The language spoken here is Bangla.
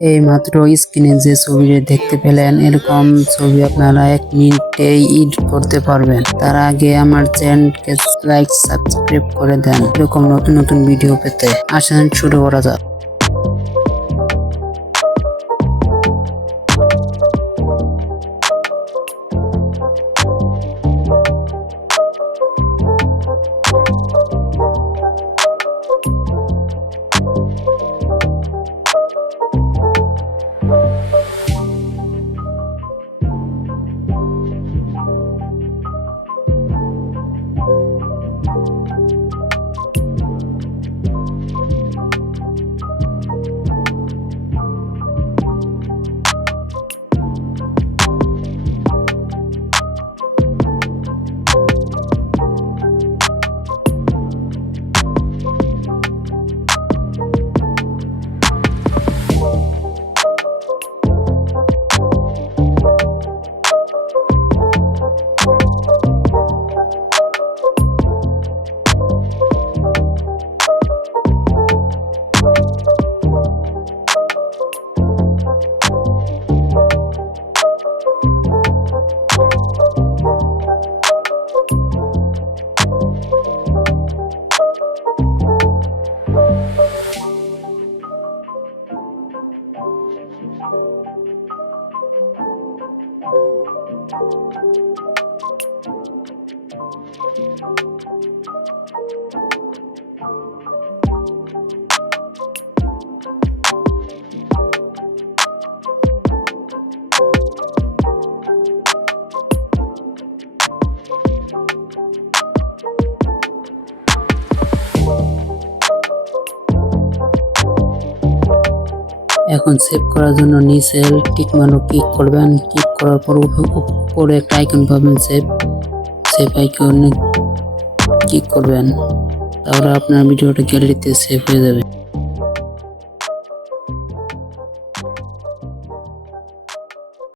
এই মাত্র স্ক্রিনে যে ছবিটি দেখতে পেলেন, এরকম ছবি আপনারা এক মিনিটেই এডিট করতে পারবেন। তার আগে আমার চ্যানেলকে লাইক, সাবস্ক্রাইব করে দেন। এরকম নতুন নতুন ভিডিও পেতে আসেন শুরু করা যাক। Thank you. এখন সেভ করার জন্য নিচে টিক মানো ক্লিক করবেন। ক্লিক করার পর উপ- উপরে একটা আইকন পাবেন সেভ সেভ আইকনে ক্লিক করবেন। তাহলে আপনার ভিডিওটা গ্যালারিতে সেভ হয়ে যাবে।